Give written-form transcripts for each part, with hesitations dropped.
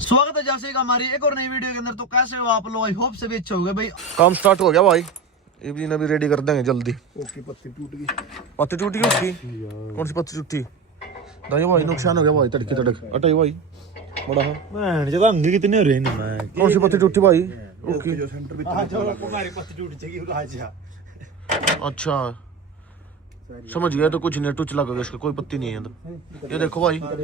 स्वागत है जैसे का हमारी एक और नई वीडियो के अंदर। तो कैसे हो आप लोग? आई होप से भी अच्छे हो गए भाई। काम स्टार्ट हो गया भाई, इवनिंग अभी रेडी कर देंगे जल्दी। ओके, पत्ती टूट गई। पत्ती टूट गई उसकी? कौन सी पत्ती टूटी? दाई भाई नुकसान हो गया भाई, तड़के तड़क अटाई भाई बड़ा है। मैं जब अंग कितने हो रहे हैं मैं कौन सी पत्ती टूटी भाई? ओके, जो सेंटर में हमारी पत्ती टूट जाएगी राजा। अच्छा समझ गया, तो कुछ नहीं, टूच लगा गया इसका, कोई पत्ती नहीं है अंदर। ये देखो भाई, कोई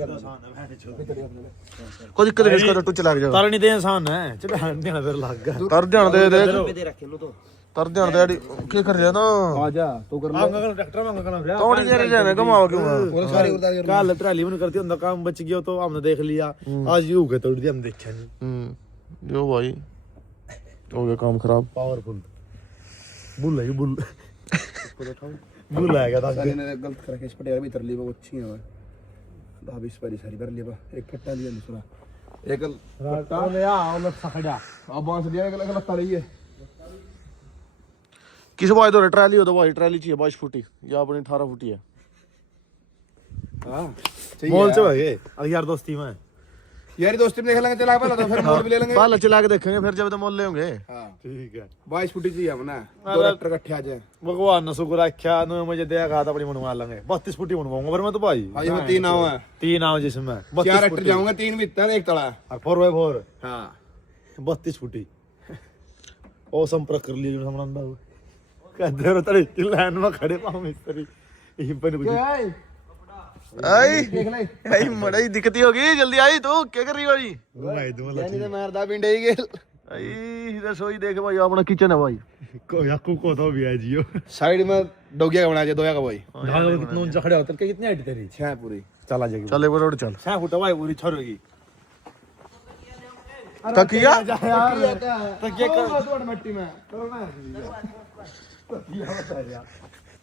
दिक्कत नहीं, इसका तो टूच लग जाएगा। तार नहीं दे इंसान है, चलो देना फिर लग गया। तर ध्यान दे दे, दे रखे लो तो तर ध्यान दे। क्या कर रहा है ना? आजा तो कर आप का ट्रैक्टर में करना भैया कौन नहीं जा रहा है, कमाओ क्यों? बोल सारी उतार कर कल ट्राली में करती अंदर काम बच गया तो हमने देख लिया। आज यू के तोड़ दिया, हम देखा नहीं। जो भाई हो गया काम खराब। पावरफुल बुल है, बुल बुल आएगा था। साले ने गलत करके इस पटियाला भी तर ली, वो अच्छी है भाभी। इस पर सारी भर लिया, एक पट्टा लिया दूसरा एक पट्टा ले आ और खड़ा अब बांस दिया, एक गलत रही है। किस भाई तो ट्रैली हो तो भाई, ट्रैली चाहिए 22 फुटी या अपनी 18 फुटी है। हां मॉल से भागे अब यार दोस्ती में यारी दोस्ती में देख लेंगे, चला पहले तो फिर मोल भी ले लेंगे। बाल चला के देखेंगे फिर जब तो मोल ले होंगे। हां ठीक है। 22 फुटी चाहिए अपना, दो ट्रैक्टर इकट्ठे आ जाए। भगवान ने शुक्र रखा नो मुझे दया कहा था अपनी बनवा लेंगे। 32 फुटी बनवाऊंगा फिर मैं तो भाई। आज में 3 नाव है, 3 नाव जिसमें 4 ट्रैक्टर जाऊंगा, 3 भीतर एक तला और 4x4। हां 32 फुटी ओ संपर्क कर लिए जो हमने अंदर कहते हो तड़े की लाइन में खड़े पाऊं मिस्त्री यहीं पर कुछ आई देख ले आई मड़ाई दिक्कत होगी, जल्दी आई तू क्या कर रही भाई? भाई तुम यानी तो मारदा पिंडे ही गेल। आई रसोई देख भाई, अपना किचन है भाई। को याकू को तो भी है जियो। साइड में डोगिया का बना दे, दोया का भाई। ढाल कितना ऊंचा खड़े होते के कितनी हाइट तेरी? 6 पूरी चला जाएगी चल एक बार और चल। 6 फुट भाई पूरी छोड़ेगी। तकिया तकिया कर मिट्टी में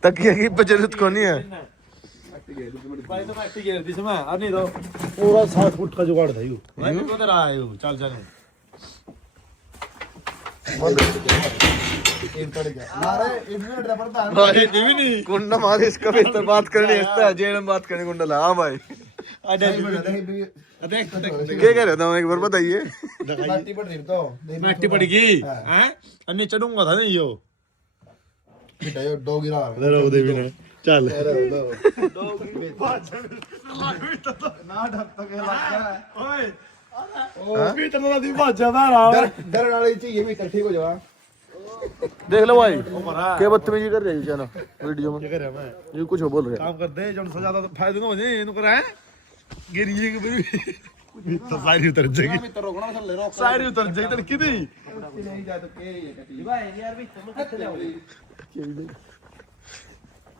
तकिया की जरूरत को नहीं है। भाई तो मट्टी गिर दी समय अब नहीं तो पूरा 7 फुट का जुगाड़ था यू। भाई तो उधर आए हो चल चल भाई नहीं कुंडा मारे इसका बेहतर बात करनी है, जेल में बात करनी कुंडा ला। हाँ भाई देख क्या कह रहा था एक बार बताइए। मट्टी पड़ेगी हैं अन्य चढ़ूंगा था नहीं यो दो गिरा इधर उधर भी नहीं चल डर वाली चाहिए भी ठीक हो जावा। देख लो भाई क्या बदतमीजी कर रही है ना वीडियो में। ये कुछ बोल रहे काम कर दे जो सजा तो फायदा ना हो जाए इनको करा है गिरिए के तो सारी उतर जाएगी मित्र रोकना चल ले रोक सारी उतर जाएगी तड़की दी नहीं जा तो के ये कटी भाई यार भी तुम कितने जाओगे?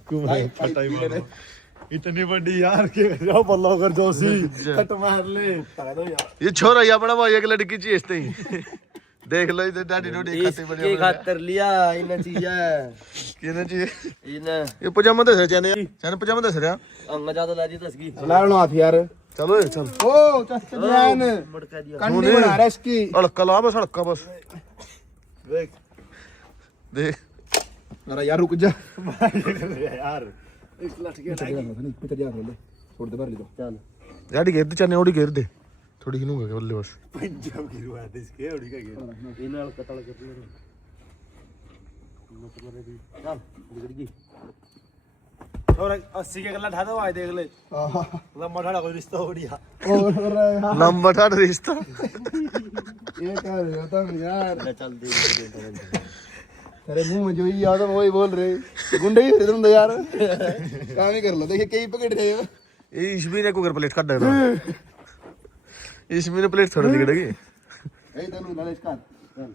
क्यों भाई फटाई मारो इतनी बड़ी यार के जाओ बल्ला कर जोशी कट मार ले दो यार। ये छोरा ये अपना भाई एक लड़की चाहिए इसते ही। देख लो इधर डाडी डोडी खाते बड़े ये खातर लिया इन चीज किने चाहिए इन ये पजामा दे चने चने पजामा दे रहा अंग ज्यादा लाजी तसगी चलाओ हाथ यार। चलो चल ओ चस्ते जान मटका दिया कंडी बना रहा है इसकी। अड़का ला बस अड़का बस देख देख अरे यार रुक जा यार एक लट के नहीं पितर जा ले छोड़ दे भर ले तो चल याडी घेर दे चने ओडी घेर दे थोड़ी खिनूंगा बल्ले बस। पंजाब गिरवा दे इसके ओड़ी का गिर इन कतल कर ले मतलब भी चल बिगड़ गई और 80 के गला ढा दो भाई देख ले लंबा ढाड़ा कोई रिश्ता हो गया और लंबा ठाड़ रिश्ता ये क्या होता है यार। चल दे तेरे मुंह में जो ही आता वही बोल रहे गुंडे ही तुम तो यार काम ही कर लो। देखिए कई पकड़ रहे हो ये इसमें ने कुकर प्लेट काट देगा इसमें ने प्लेट थोड़ा दिखेगी। ए तनु लाले इसका चल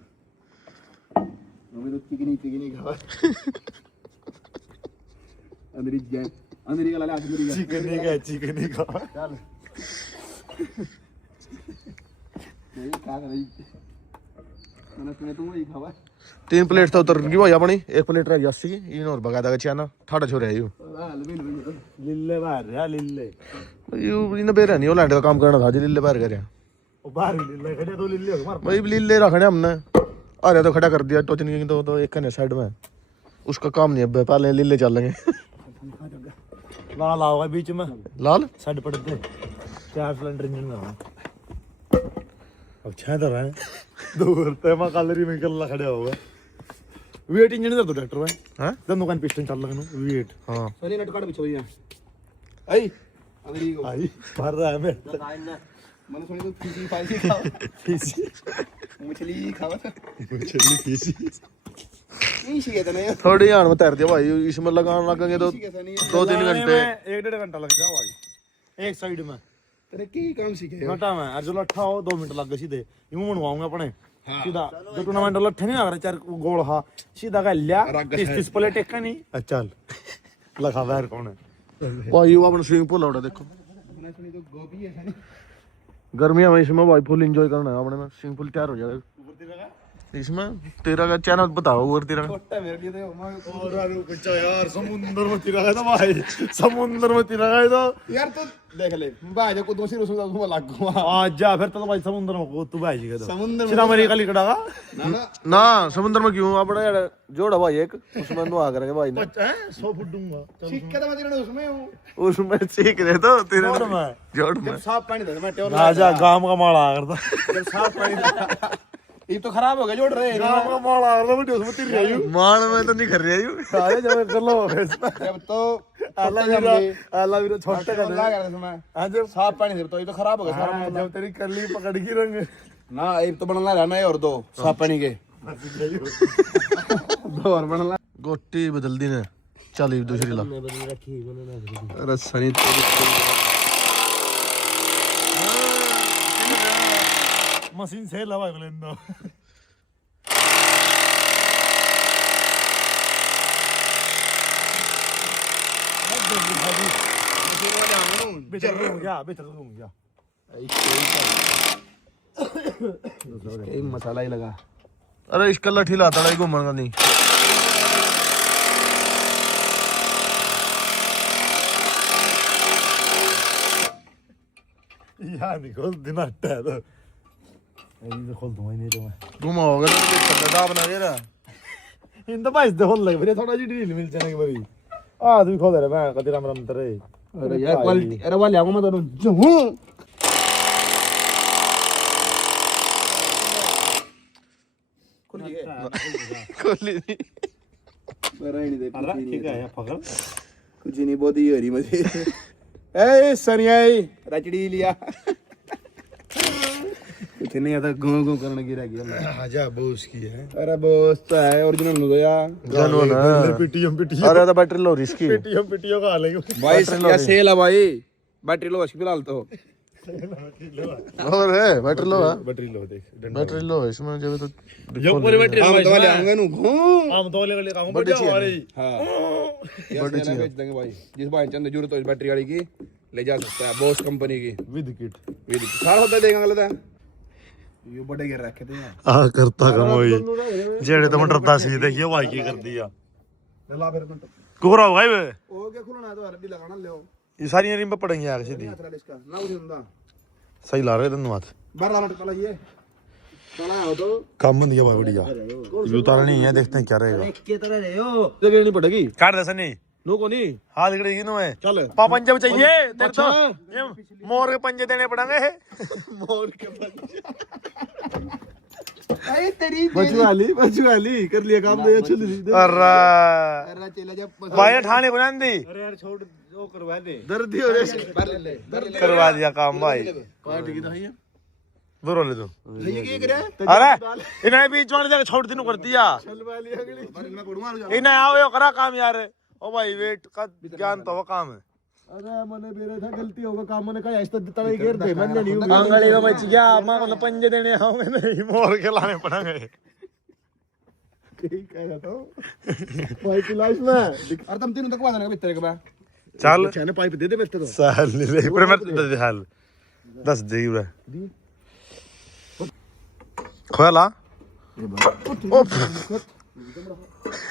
अभी तो चिकनी खावा अंदर जाए अंदर का लाले अंदर चिकनी का चल ये क्या कर रही मैंने तुम वही खावा 3 प्लेट तो उतर गई भाई अपनी, 1 प्लेट रह गई 80 की। इन और भगा देगा चाना ठाड़ा छोरे आयु लिल्ले बाहर या लिल्ले यू इन बेरा नहीं ओलैंड का काम करना था जी, लिल्ले बाहर करे ओ बाहर लिल्ले खड़े तो लिल्ले मार भाई लिल्ले रखने हमने। अरे तो खड़ा कर दिया टोचन की तो एक ने साइड में उसका काम नहीं है, पहले लिल्ले चलेंगे। लाल आओगा बीच में लाल साइड पड़ दे 4 सिलेंडर इंजन में अच्छा तो रहा है दूर ते मैं कलरी में कल्ला खड़े होगा वेट इंजन दे दो ट्रैक्टर में हैं दम दुकान पिस्टन चल लगनो वेट हां सनी नट काट पीछे भैया आई अंदर ही को आई मार रहा है मैं मैंने सुनी तो फीसी फाइसी खाओ फीसी मछली खाओ चली फीसी नहीं शिकायत नहीं थोड़ी ध्यान में तैर दिया भाई इसमें लगाने लगेंगे तो कैसा नहीं 2-3 घंटे 1-1.5 घंटा लग जाओ भाई एक साइड में तेरे की काम सीखे घंटा में और जो लट्ठा हो 2 मिनट लग गए सीधे यूं बनवाऊंगा अपने सीधा जो टूर्नामेंट लट्ठे नहीं आ रहे 4 गोल हा सीधा का लिया 30 प्लेट एक का नहीं चल लखा बाहर कौन है भाई वो अपना स्विमिंग पूल लौटा देखो मैंने सुनी तो गोभी है नहीं गर्मियां में इसमें भाई फुल एंजॉय करना है अपने में स्विमिंग पूल तैयार हो जाएगा इसमें तेरा का चैनल बताओ और तेरा छोटा मेरे लिए तो और यार कुछ यार समुद्र में तिरा गया था भाई समुद्र में तिरा गया था यार तो देख ले भाई को दूसरी रसोई में लग गया आज जा फिर तो भाई समुद्र में को तू भाई जी का समुद्र सीधा अमेरिका लिखड़ा का ना ना ना समुद्र में क्यों अपना यार जोड़ा भाई एक उसमें नुआ करके भाई ने 100 फुट दूंगा सीख के तो मैं तेरे उसमें हूं उसमें सीख रहे तो तेरे जोड़ में जोड़ में साफ पानी दे मैं टेबल राजा गांव का माड़ा करता जब साफ पानी ये तो खराब हो गया जोड़ रहे गांव का माड़ा करता बेटे उसमें तिर गई मान में तो नहीं कर रही है सारे जब कर लो जब तो आला भी छोटे कर लगा कर इसमें आज जब साफ पानी दे तो ये तो खराब हो गया सारा हाँ, जब तेरी कली पकड़ की रंग ना एक तो बनना रहना है और दो साफ पानी के दो और बनना गोटी बदल दी ने चल दूसरी ला रस्सा नहीं मशीन से लवा लेंदो एक मसाला ही लगा अरे इसका लठी लाता है घूमन का नहीं यार निकोल दिन अट्टा है तो ये खोल दूंगा नहीं तो मैं घुमाओगे तो देख दाब ना दे रहा इन तो भाई दे खोल लग बरे थोड़ा जी ढील मिल जाने के बरी आ तू खोल रे मैं कदी राम राम तरे अरे यार क्वालिटी अरे वाले आऊंगा मैं तो हूं खोली नहीं मेरा ही नहीं दे अरे ठीक है यार पकड़ कुछ नहीं बहुत ही हो रही मुझे ए सनियाई रचड़ी लिया कुछ नहीं आता गो गो करने गिरा गया आजा बोस की है अरे बोस तो है ओरिजिनल हो गया जानो ना पीटीएम अरे तो बैटरी लो रिस्की पीटीएम का लेंगे भाई क्या सेल है भाई बैटरी लो इसकी फिलहाल तो और है बैटरी लो है बैटरी लो देख बैटरी लो है इसमें जब तो जो पूरी बैटरी हम तो वाले आऊंगे नु हम तो ले लेगा बड़ी वाली हां बड़ी चीज बेच देंगे भाई जिस भाई चंद जरूरत हो इस बैटरी वाली की ले जा सकता है बॉस कंपनी की विद किट सारा होता देगा अगले दिन ये बड़े गिर रखे थे आ करता कम होई जेड़े तो डरता सी देखिए भाई की कर दिया ला फिर मिनट कोरा भाई वे ओ क्या खुलना है तो हरडी लगाना ले ये सारी रिम पे पड़ेंगे यार सीधी इसका ना उसे हुंदा सही ला रहे धन्यवाद 12 मिनट पहले ये चला हो तो काम बन गया भाई बढ़िया ये उतारा नहीं है देखते हैं क्या रहेगा के तरह रहे हो जगह नहीं पड़ेगी काट दे सनी नो को नहीं हाथ लिखड़ेगी ना मैं चल पंजे में चाहिए तेरे तो ये मोर के पंजे देने पड़ेंगे मोर के पंजे अरे तेरी बचवाली कर लिया काम दे चल अरे अरे चला जा भाई ठाणे को नंदी अरे यार छोड़ वो करवा दे दर्द ही हो रहा है करवा दिया काम भाई पार्टी की नहीं है दूर ले तू ये क्या करे अरे इन्हें बीच वाले जगह छोड़ दिनु कर दिया चल वाली अगली मैं पड़ूंगा इन्हें आओ यो करा काम यार ओ भाई वेट का ज्ञान तो वो काम है अरे मैंने मेरे था गलती होगा काम मैंने कहा ऐसा तड़ा ही घेर दे मैंने नहीं कांगड़ी का बच गया मैं मतलब पंजे देने आऊंगे नहीं मोर के लाने पड़ेंगे ठीक है तो भाई की लाइफ में अरे तुम तीनों तक बात ना भीतर के बा चल छाने पाइप दे दे बेस्ट तो साल ले पर मैं दे हाल 10 दे रे खोला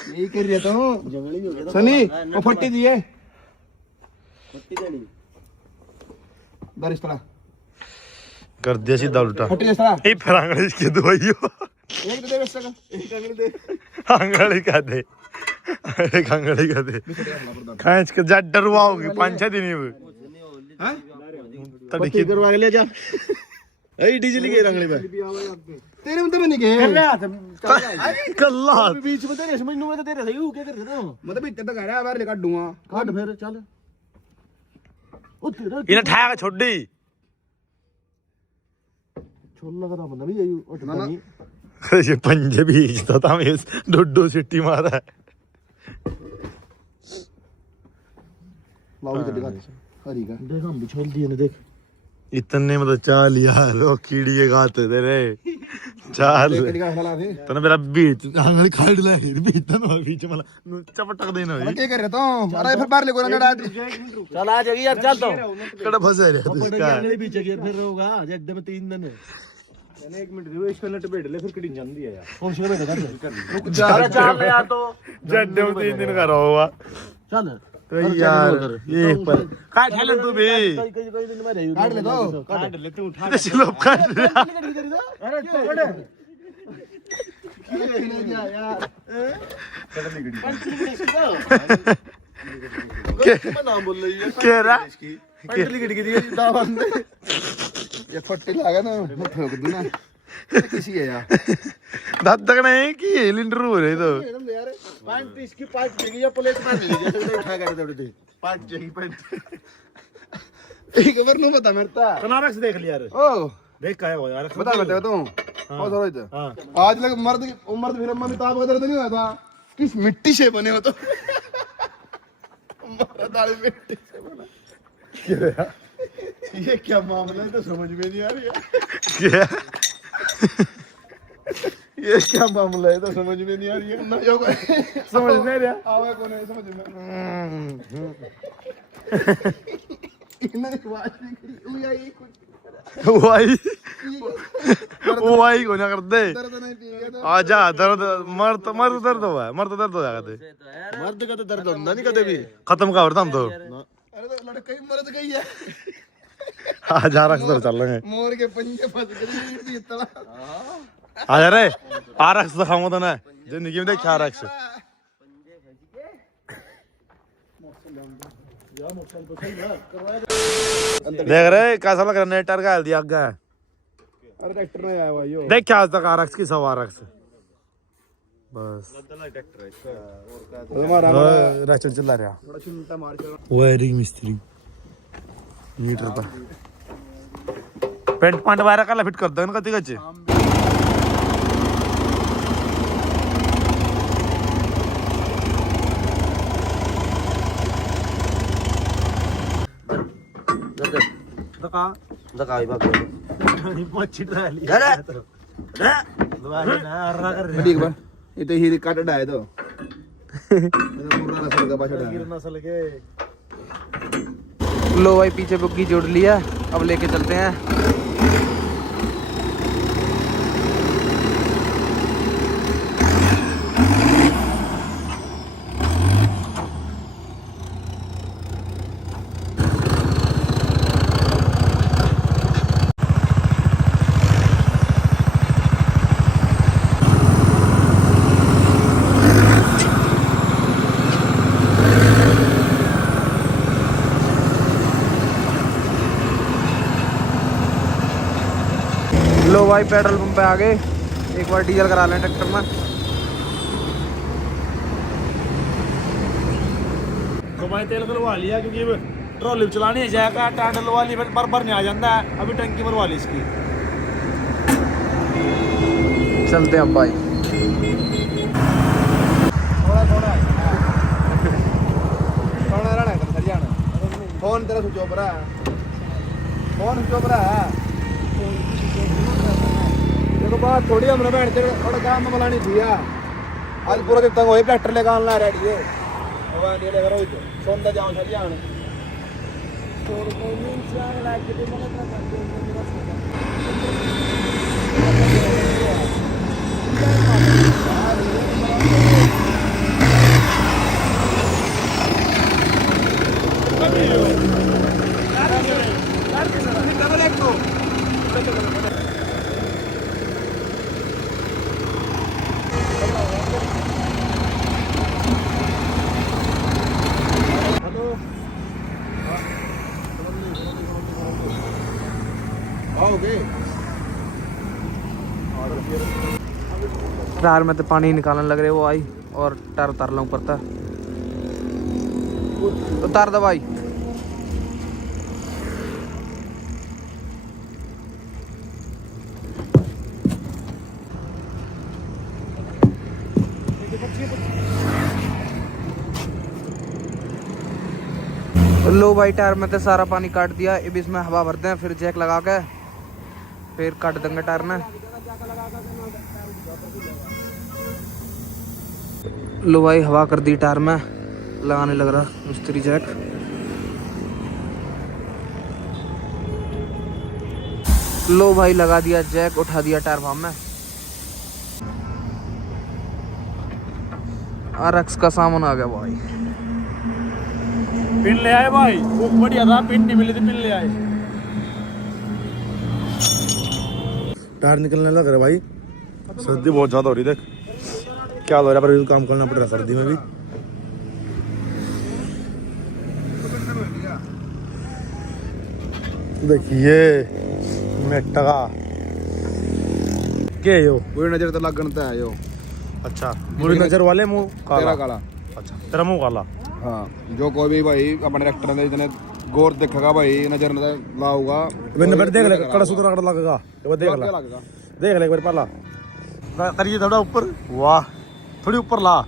यही कर रहा था सनी वो फट्टी दिए फट्टी देनी बारिश पड़ा कर दिया सीधा उल्टा फट्टी जैसा ये फिर अंगड़ी की दवाइयो एक दे बेस्ट का एक अंगली दे अंगड़ी का दे एक अंगड़ी का दे खांच के जा डरवाओगे 5-6 दिन ही हां तड़की करवा के ले जा ए डीजल के रंगले पे तेरे में तो मैं नहीं गए कल्ला बीच में तेरे समझ नु मैं तो तेरे सही हूं क्या कर रहे हो मतलब इतना तो कह रहा है बाहर ले काटूंगा काट फिर चल ओ तेरा इन्हें ठाया छोड़ी छोल लगा था बंदा भी यही उठता नहीं ये पंजे बीचता था मैं डोडो सिटी मारा है लाओ इधर दिखा हरी का देख हम भी छोल दिए ने देख इतने मतलब चाल यार वो कीड़ी के गाते तेरे चाल दिखा हला दे तने मेरा बीच आंगली खाड़ ला बीच ना बीच मला चपटक देना अरे क्या कर रहे तो अरे फिर बाहर ले को ना डाल चल आ जाएगी यार चल तो कड़ा फंसा रे इसका अगले बीच गिर फिर होगा एकदम 3 दिन मैंने 1 मिनट दियो इसको नट बैठ ले फिर कटिंग जान दिया यार कौन सी बैठ कर जा चल यार तो जड्डे में 3 दिन का रहा चल तो यार ये पर काट ले तू भी कई दिन में रही काट ले तो काट ले तू उठा स्लो काट अरे पकड़ नाम बोल रही है कह रहा पंटली गिड़ गिड़ दावन ये फट्टी लगा ना मैं ठोक दूं ना किसी है यार दांत तक नहीं कि सिलेंडर हो रहे तो यार पैंट इसकी पार्ट देगी या प्लेट में ले जैसे उठा कर दे दे पाँच चाहिए पाँच एक बार नहीं बता मेरे कनारक से देख लिया रे ओ देख का है वो यार बता तू और थोड़ा इधर हां आज लग मर्द उम्र फिर अम्मा ताब का दर्द नहीं हुआ था किस मिट्टी से बने हो तो दाल मिट्टी से बना ये क्या मामला है तो समझ में नहीं आ रही है क्या ये क्या मामला है तो समझ में नहीं आ रही है ना जो समझ नहीं रहा आवे कौन है समझ में इन्हें आवाज नहीं करी उया ये कुछ वो आई को ना कर दे दर्द नहीं पिएगा तो आजा दर्द मर्द दर्द हुआ है मर्द दर्द हो जाएगा ते मर्द का तो दर्द होता नहीं कभी भी खत्म का होता हम तो अरे तो लड़का ही मर्द गई है आजा रख दर चल रहे मोर के पंजे फंस गई इतना आजा रे आरक्स दिखाऊंगा तो ना जिंदगी में देख आरक्स देख रहे कैसा लग रहा है नेटर का दिया आगे अरे ट्रैक्टर में आया हुआ यो देख क्या आज तक आरक्स की सब आरक्स बस हमारा राचल चला रहा बड़ा चिंता मार के वायरिंग मिस्त्री मीटर पर पेंट पांट वायरा काला फिट करता है ना कति कच्चे दकाई बाबू ठीक बा इते ही काट डाए तो पूरा नसल का बाछड़ा नस्ल के लो भाई पीछे बुग्गी जोड़ लिया अब लेके चलते हैं लो भाई पेट्रोल पंप पे आ गए एक बार डीजल करा लें ट्रैक्टर में तो भाई तेल डलवा लिया क्योंकि ट्रॉली चलानी है जाएगा टायर डलवा ली पर भरने आ जाता है अभी टंकी भरवा ली इसकी चलते हैं अब भाई थोड़ा रहना है सर जाना फोन तेरा स्विच ऑफ रहा है फोन स्विच ऑफ रहा है देखो बात थोड़ी हमने बैठ के थोड़ा काम में बुलानी थी यार आज पूरा दिन तंग होए ट्रैक्टर लेकर आना रेडी है भगवान ये लेकर रोज सोंदा जाओ सर जान आओगे टायर में तो पानी निकालने लग रहे वो आई और टायर उतार ला ऊपर था उतार दो भाई। लो भाई टायर में तो सारा पानी काट दिया। अब इसमें हवा भरते हैं फिर जैक लगा के फिर काट देंगे टायर में। लो भाई हवा कर दी टायर में लगाने लग रहा मिस्त्री जैक। लो भाई लगा दिया जैक उठा दिया टायर भाम में। RX का सामान आ गया भाई। पिन ले आए भाई, वो बढ़िया था, पिन नहीं मिली थी, पिन ले आए। टायर निकलने लग रहा भाई, सर्दी बहुत ज्यादा हो रही। देख क्या हो रहा है, पर काम करना पड़ रहा सर्दी में भी। देखिए मेटका के यो पूरी नजर तो लगता है यो। अच्छा बुरी नजर वाले मुंह तेरा काला। काला। अच्छा तेरा मुंह काला। हाँ जो कोई भी भाई अपने ट्रैक्टर में इतने गौर देखेगा भाई, नजर लाऊगा मैंने फिर देख ले कड़ा सुधरा कड़ा लगेगा। एक बार देख ले, लगेगा। देख ले एक बार पहला करिए थोड़ा ऊपर। वाह थोड़ी ऊपर ला,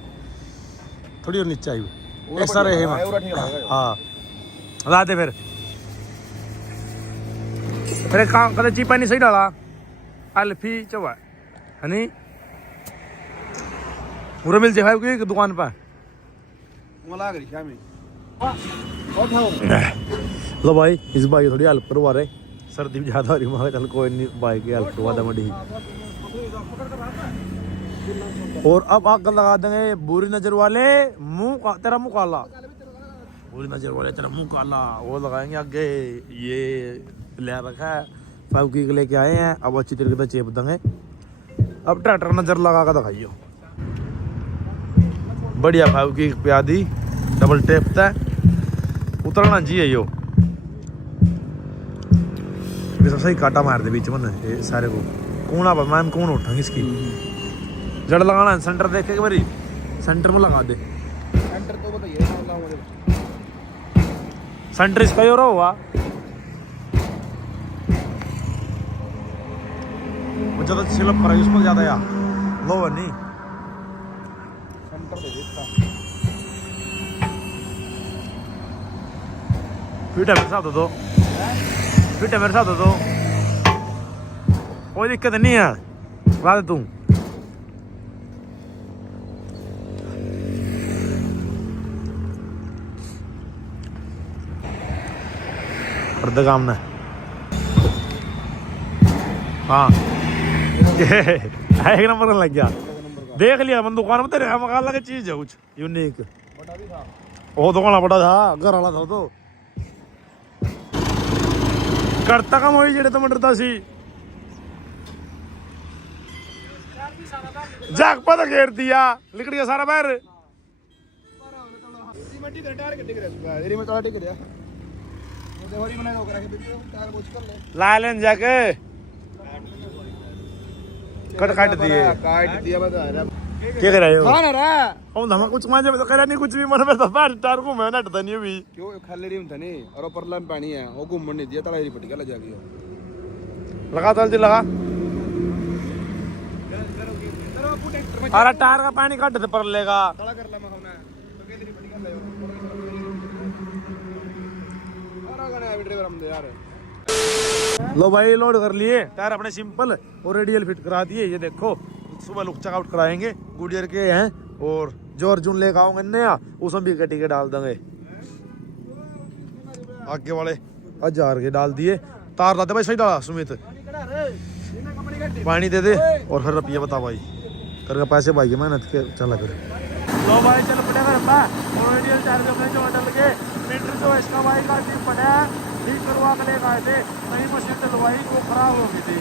थोड़ी और नीचे आई ऐसा रहे। हाँ ला दे फिर एक काम कर, चीपा नहीं सही डाला अल्फी चवा है नहीं पूरा मिल जाए की दुकान पर। लो भाई इस बाइक थोड़ी हेल्प करवा रहे, सर्दी भी ज्यादा हो रही। मैं चल कोई नहीं बाइक की हेल्प करवा दे। और अब आग लगा देंगे बुरी नजर वाले मुंह का, तेरा मुंह काला। बुरी नजर वाले तेरा मुंह काला वो लगाएंगे आगे। ये ले रखा है फेविक्विक लेके आए हैं, अब अच्छी तरीके से चेप देंगे। अब ट्रैक्टर नजर लगा कर दिखाइयो बढ़िया फेविक्विक पिया दी, डबल टेप तय उतरना चाहिए यो। सही काटा मार दे बीच में ये सारे को कूणा पर मैम कौन उठाएंगे इसकी जड़ लगाना है। सेंटर देख के बारी सेंटर में लगा दे। सेंटर तो बताइए सेंटर इसका ही हो रहा हुआ ज्यादा सिलप करा उसमें ज्यादा यार लो नहीं सेंटर दे देता। फिट है मेरे साथ दो, फिट है मेरे साथ दो, कोई दिक्कत नहीं है ला दे तू। कर दे काम ने। हाँ एक नंबर लग गया। देख लिया मन दुकान में तेरे मकान लगे चीज है कुछ यूनिक। वो दुकान बड़ा था घर वाला था तो करता काम होई जेड़े तो मंडरता सी जाग पता घेर दिया लिकड़ गया सारा बाहर। ला लेन जाके कट काट दिए बता रहा क्या कर रहे हो? खाना रहा हम धमा कुछ मांझे में तो करा नहीं कुछ भी मन में तो बाहर टार को मैं नटता नहीं अभी क्यों खाली रही था नहीं और ऊपर लम पानी है वो घूमने नहीं दिया तलाई पट गया जाके लगा तो जल्दी लगा। अरे टायर का पानी काट दे पर लेगा। तला कर ला मैं खाना तो के दिन पट गया और गाना ड्राइवर हम दे यार। लो भाई लोड कर लिए टायर अपने सिंपल और रेडियल फिट करा दिए। ये देखो सुबह लुक चेकआउट कराएंगे गुडियर के हैं और जो अर्जुन लेकर आऊंगे नया उसमें भी कटी के डाल देंगे। आगे वाले 1000 के डाल दिए। तार लाते भाई सही डाला सुमित पानी दे दे और फिर रुपया बता भाई करके पैसे भाई मेहनत के चला कर। लो भाई चल पड़े घर पर और रेडियल टायर के अपने जो डाल के मीटर जो इसका भाई का ठीक पड़ा ठीक करवा के लेकर आए थे। नई मशीन डलवाई वो खराब हो गई थी।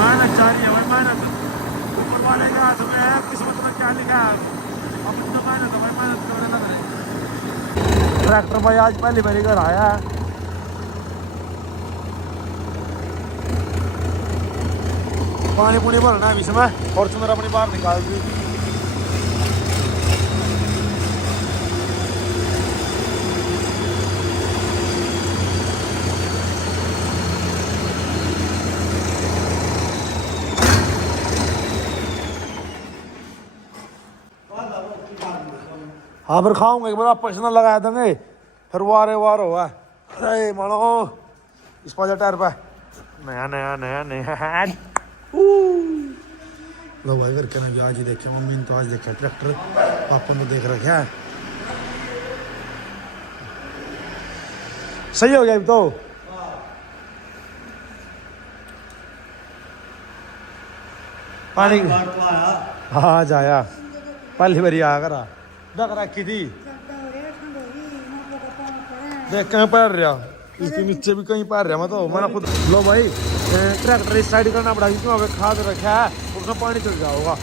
मेहनत जारी है भाई मेहनत ऊपर वाले के हाथ में है, किस्मत में क्या लिखा है ट्रैक्टर भाई आज पहली बारी घर आया है। पानी पुनी भरना है इसमें, फॉर्चूनर अपनी बाहर निकाल दी। हाँ फिर खाऊंगा एक बार पर्सनल लगा देंगे, फिर वारे वार होगा। अरे मानो इस पाजा टायर पे नया नया नया नया। लो भाई घर के ना भी आज ही देखे, मम्मी ने तो आज देखा ट्रैक्टर, पापा ने देख रखा है। सही हो गया अब तो। पानी हाँ जाया पहली बारी आ करा रख रखी थी, देख कहीं पैर रहा, इसके नीचे भी कहीं पैर रहा। मैं तो मैंने खुद। लो भाई ट्रैक्टर इस साइड करना पड़ा क्योंकि वहाँ पे खाद रखा है, उसमें पानी चल जाओगा।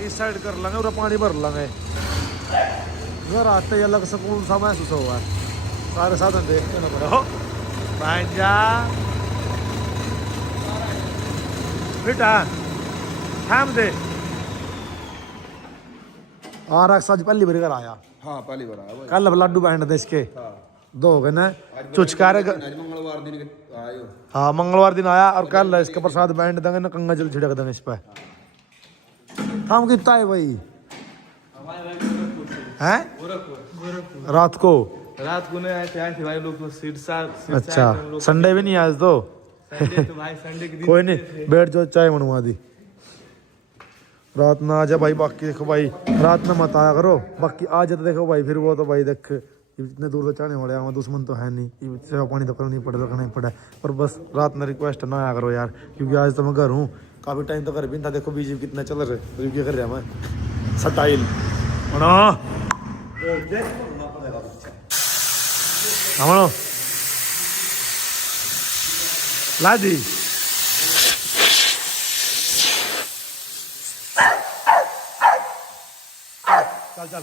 इस साइड कर लेंगे और पानी भर लेंगे, घर आते ही अलग सुकून सा महसूस होगा। सारे साधन देखते ना पड़े हो भांजा बेटा थाम दे। हाँ रख आज पहली बारी घर आया। हाँ पहली बार आया भाई। कल लड्डू बैंड दे इसके दो हो गए ना चुचकारे। मंगलवार दिन आए हो। हाँ मंगलवार दिन आया और कल इसके प्रसाद बैंड देंगे ना, कंगा जल छिड़क देंगे इस पे। थाम कितना है भाई हैं रात को नहीं आए थे भाई लोग तो सिरसा। अच्छा संडे भी नहीं आज तो तो भाई संडे के दिन कोई नहीं बैठ जाओ चाय बनवा दी। रात में आ जा भाई, बाकी देखो भाई रात में मत आया करो, बाकी आ जाते देखो भाई फिर वो तो भाई देख इतने दूर से चढ़ने वाले हैं, दुश्मन तो है नहीं, सेवा पानी तो करनी पड़े रखना ही पड़ा। पर बस रात में रिक्वेस्ट ना आया करो यार, क्योंकि आज तो मैं घर हूँ, काफ़ी टाइम तो घर भी था। देखो बीजी कितना चल रहे रिव्यू कर रहा मैं सटाइल ला दी। चल चल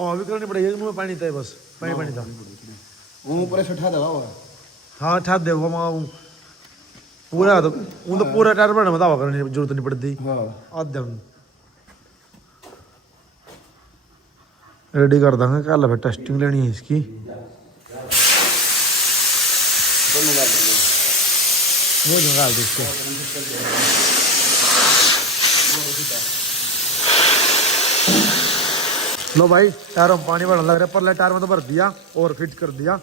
अभी करनी पड़ेगी, मुँह में पानी था बस, पानी पानी था ऊपर से ठा दवा होगा। हाँ ठा दे पूरा तो पूरा टायर बनाने में दावा करने की जरूरत नहीं पड़ती। आधे रेडी कर देंगे, कल फिर टेस्टिंग लेनी है इसकी। वो निकाल दो इसको। लो भाई टायर में पानी भरने लग रहा है, पर टायर में तो भर दिया और फिट कर दिया,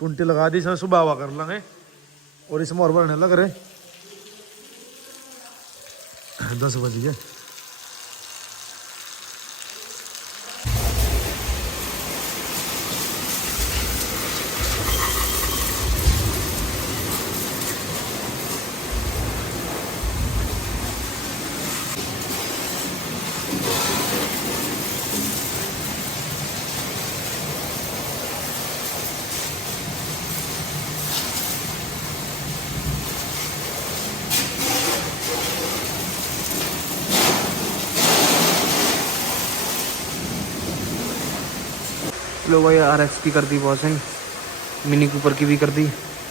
टूंटी लगा दी, इसमें सुबह हवा कर लेंगे और इसमें और भरने लग रहे 10 बज गए। लो भाई RX की कर दी वॉशिंग, मिनी कूपर की भी कर दी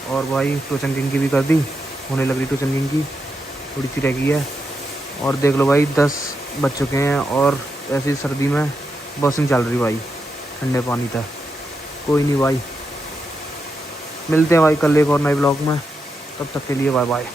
और भाई टोचन किंग की भी कर दी, होने लग रही टोचन किंग की, थोड़ी सी रह गई है। और देख लो भाई 10 बज चुके हैं और ऐसी सर्दी में वॉशिंग चल रही भाई, ठंडे पानी था। कोई नहीं भाई, मिलते हैं भाई कल एक और नए ब्लॉग में, तब तक के लिए बाय बाय।